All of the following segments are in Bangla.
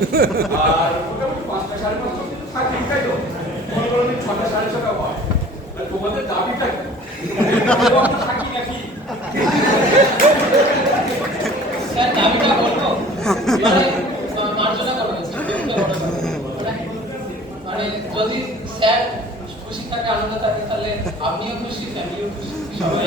আর মোটামুটি 5টা 5:30 থাকি, তাই তো? মনে করো 6টা 6:30 হয়। আর তোমাদের দাবিটা কি? থাকি নাকি? স্যার দাবিটা বলবো, মার্জনা করবেন মানে যদি স্যার খুশি থাকে, আনন্দ থাকে, তাহলে আপনিও খুশি, ফ্যামিলিও খুশি, সবাই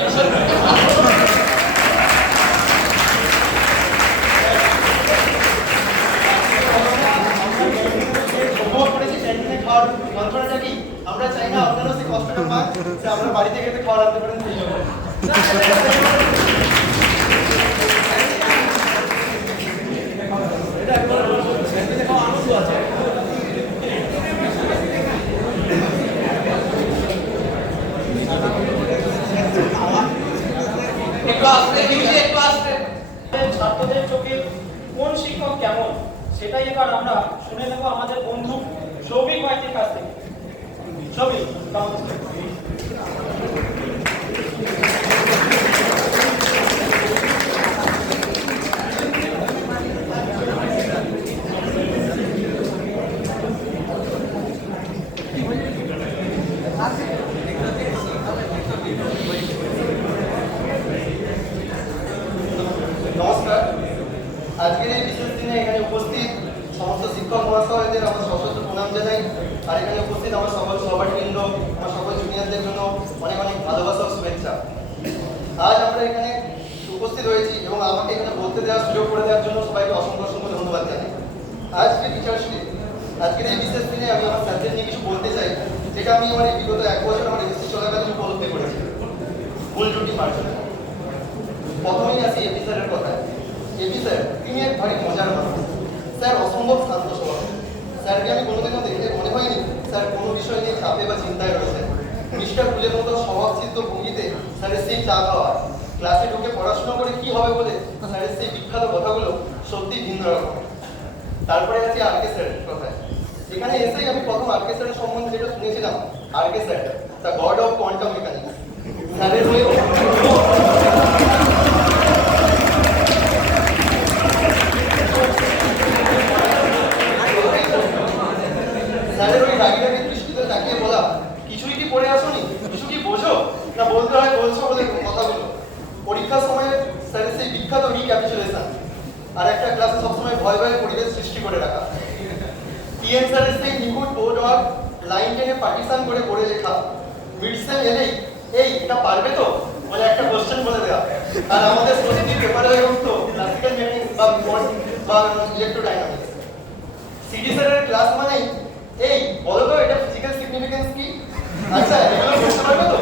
আমরা চাই না আপনারা সেই কষ্টটা পান, যে আমরা বাড়ি থেকে খাওয়া রাখতে পারেন সেই জন্য। আনন্দ আছে। ছাত্রদের চোখে কোন শিক্ষক কেমন সেটাই এবার আমরা শুনে নেব আমাদের বন্ধু সৌভিক মাইতির কাছ থেকে। সৌভিক, নমস্কার। আজকের এই বিশেষ দিনে এখানে উপস্থিত সমস্ত শিক্ষক মহাশয়দের আমার সশস্ত্র প্রণাম জানাই। আর এখানে উপস্থিত আমার সকল সহপাঠীবৃন্দ, আমার সকল জুনিয়রদের জন্য অনেক অনেক ভালোবাসা ও শুভেচ্ছা। আজ আমরা এখানে উপস্থিত হয়েছি এবং আমাকে এখানে বলতে দেওয়ার সুযোগ করে দেওয়ার জন্য সবাইকে অসংখ্য অসংখ্য ধন্যবাদ জানাই। আজকে টিচার্স ডে, আজকের এই বিশেষ দিনে আমি আমার স্যারদের নিয়ে কিছু বলতে চাই, যেটা আমি আমার এই বিগত 1 বছর আমার এসএসসি চলাকালীন উপলব্ধি করেছি। ভুল ত্রুটি মার্জনা। প্রথমেই আসি এপি স্যারের কথায়। এপি স্যার তিনি এক ভারী মজার মানুষ। স্যার অসম্ভব শান্ত স্বভাব। স্যারকে আমি কোনোদিনও দেখে মনে হয়নি স্যার কোনো বিষয় নিয়ে চাপে বা চিন্তায় রয়েছে। মিস্টার ফুলের মতো স্বভাবসিদ্ধ ভঙ্গিতে স্যারের সেই চা খাওয়া, ক্লাসে ঢুকে পড়াশোনা করে কি হবে বলে স্যারের সেই বিখ্যাত কথাগুলো সত্যি ভিন্ন রকম। তারপরে আসি আরকে স্যারের কথায়। এখানে এসেই আমি প্রথম আরকে স্যারের সম্বন্ধে যেটা শুনেছিলাম, RK sir the god of quantum mechanics. স্যারের হয়ে স্যারের ওই রাগি রাগি দৃষ্টিতে তাকিয়ে বলা, কিছুই কি পড়ে আসোনি, কিছু কি বোঝো না, বলতে হয় বলছো বলে কথাগুলো। পরীক্ষার সময় স্যারের সেই বিখ্যাত রিক্যাপিচুলেশন, আর একটা ক্লাসে সবসময় ভয় ভয়ে পরিবেশ সৃষ্টি করে রাখা। টিএন স্যারের সেই নিখুঁত বোর্ড ওয়ার্ক, লাইন টেনে পার্টিশন করে পড়ে লেখা। মিড সেম এলেই এই এটা পারবে তো বলে একটা কোশ্চেন বলে দেওয়া। আর আমাদের প্রতিটি পেপারে হয়ে উঠতো ক্লাসিক্যাল মেকানিক্স বা ইলেকট্রোডাইনামিক্স। সিডি স্যারের ক্লাস মানেই এই বলো তো এটা ফিজিক্যাল সিগনিফিকেন্স কি, আচ্ছা এগুলো বুঝতে পারবে তো,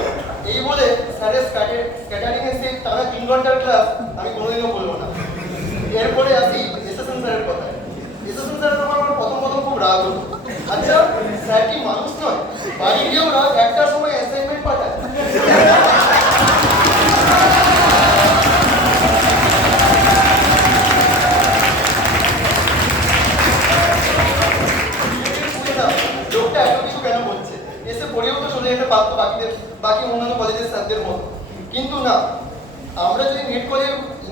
এই বলে স্যারের স্ক্যাটারিং এর সেই টানা 3 ঘন্টার ক্লাস আমি কোনোদিনও বলবো না। এরপরে আসি এসএসএন স্যারের কথায়। এসএসএন স্যারের আমার প্রথম খুব রাগ হতো। আচ্ছা স্যার কি মানুষ নয়, বাড়ি গিয়েও রাত 1টার সময় অ্যাসাইনমেন্ট পাঠায়। লোকটা এত কিছু কেন বলছে, এসে পড়েও তো চলে যেতে পারতো বাকি অন্যান্য কলেজের স্যারদের মতো। কিন্তু না, আমরা যদি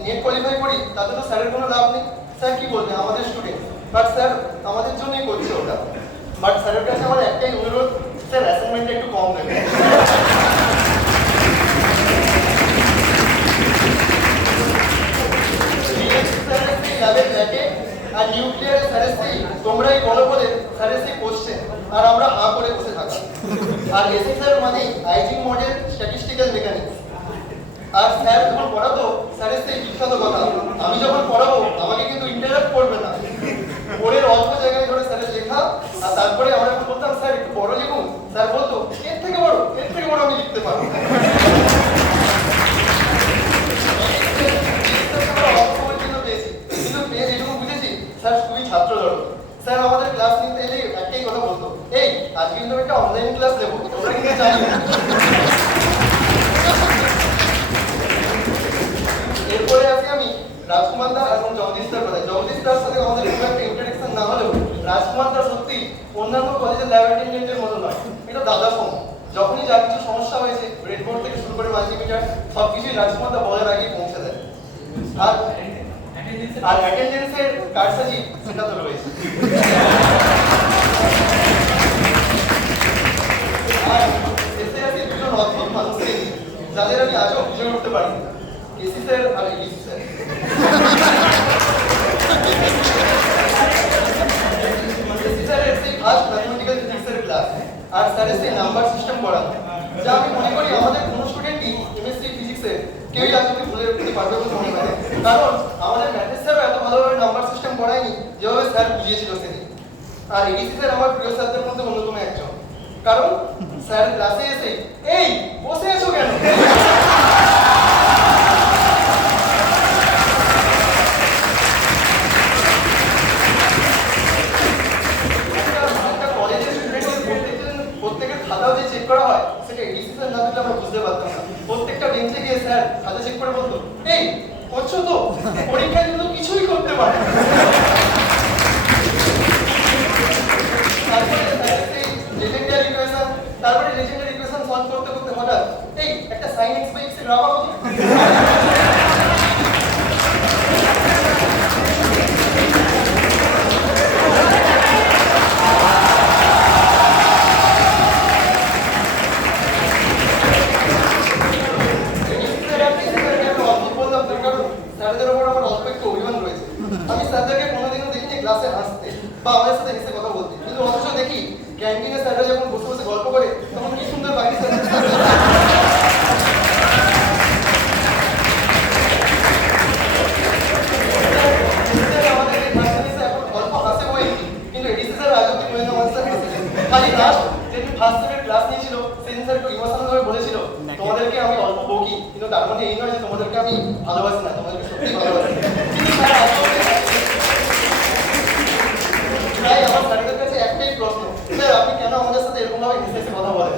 নেট কোয়ালিফাই করি তাতে তো স্যারের কোনো লাভ নেই। স্যার কি বলবে, আমাদের স্টুডেন্ট, বাট স্যার আমাদের জন্যই করছে ওটা। বাট স্যারের কাছে আমার একটাই অনুরোধ, স্যার অ্যাসাইনমেন্টটা একটু কম দেবে। আর নিউক্লিয়ারের স্যারের সেই তোমরাই বলো বলে স্যারের সেই কোশ্চেন, আর আমরা হাঁ করে বসে থাকা। আর এসি স্যার মানে আইজিং মডেল স্ট্যাটিস্টিক্যাল মেকানিক্স। আর স্যার যখন পড়াতো স্যারের সেই বিখ্যাত কথা, আমি যখন পড়াবো আমাকে কিন্তু ইন্টারাপ্ট করবে না। বোর্ডের অল্প জায়গায় ধরে স্যারের লেখা, আর তারপরে আমরা যখন বলতাম স্যার একটু বড় লিখুন, স্যার বলতো এর থেকে বড় আমি লিখতে পারবো। স্যার খুবই ছাত্র ধরো। স্যার আমাদের ক্লাস নিতে এলে একটাই কথা বলতো, এই আজকে কিন্তু একটা অনলাইন ক্লাস নেবো, তোমরা কিন্তু জানি। এরপরে আসি আমি রাজকুমার দা এবং জগদীশ দার কথায়। জগদীশ দার সাথে আমাদের খুব একটা ইন্টারেকশন না হলেও রাজকুমার দা সত্যি অন্যান্য কলেজের ল্যাব অ্যাটেন্ডেন্টের মতো নয়, এটা দাদা ফোন। যখনই যা কিছু সমস্যা হয়েছে ব্রেডবোর্ড থেকে শুরু করে মাল্টিমিটার সবকিছুই রাজকুমার দা বলার আগেই পৌঁছে দেয়। আর আর অ্যাটেন্ডেন্সের কারসাজি সেটা তো রয়েছে। আর এতে আছে দুজন অদ্ভুত মানুষকে যাদের আমি আজও খুঁজে উঠতে পারি, কেসি স্যার আর ইলিশ স্যার। কেসি স্যারের সেই ফার্স্ট ম্যাথমেটিক্যাল ফিজিক্সের ক্লাস আর স্যারের সেই নাম্বার সিস্টেম পড়ানো, যা আমি মনে করি আমাদের কোনো স্টুডেন্টই এমএসসি ফিজিক্সে কেউই আজ অব্দি ভুলে উঠতে পারবে বলে মনে হয়। কারণ আমাদের ম্যাথের স্যারও এত ভালোভাবে নাম্বার সিস্টেম পড়ায়নি যেভাবে স্যার বুঝিয়েছিল সেদিন। আর এডিসি স্যার আমার প্রিয় স্যারদের মধ্যে অন্যতম একজন, কারণ স্যার ক্লাসে এসে এই বসে আছো কেন, একটা কলেজের স্টুডেন্টের প্রত্যেকের খাতাও যে চেক করা হয় সেটা এডিসি স্যার না দিলে আমরা বুঝতে পারতাম না। প্রত্যেকটা বেঞ্চে গিয়ে স্যার খাতা চেক করে বলতো, এই করছো তো, পরীক্ষায় কিন্তু কিছুই করতে পারে না। তারপরে লেজেন্ডারি ইকুয়েশন, তারপরে লেজেন্ডারি ইকুয়েশন সলভ করতে করতে হঠাৎ এই একটা sin x by x এর গ্রাফ আঁকো তো। স্যারদের উপর আমার অল্প একটু অভিমান রয়েছে। আমি স্যারদেরকে কোনোদিনও দেখিনি ক্লাসে হাসতে বা আমাদের সাথে হেসে কথা বলতে, কিন্তু অথচ দেখি ক্যান্টিনে স্যাররা যখন বসে বসে গল্প করে তখন কি সুন্দর বাকি আমাদের এখন অল্প হাসে বই, কিন্তু এডিসি স্যার আজ অব্দি পর্যন্ত আমাদের সাথে হেসেছেন। খালি লাস্ট যেদিন ফার্স্ট সেমের ক্লাস নিয়েছিল সেদিন স্যার একটু ইমোশনাল ভাবে বলেছিল, তোমাদেরকে আমি অল্প বকি, কিন্তু তার মানে এই নয় যে তোমাদেরকে আমি ভালোবাসি না, তোমাদেরকে সত্যি ভালোবাসি। কিন্তু স্যার তাই আমার স্যারদের কাছে একটাই প্রশ্ন, স্যার আপনি কেন আমাদের সাথে এরকম ভাবে হেসে হেসে কথা বলেন?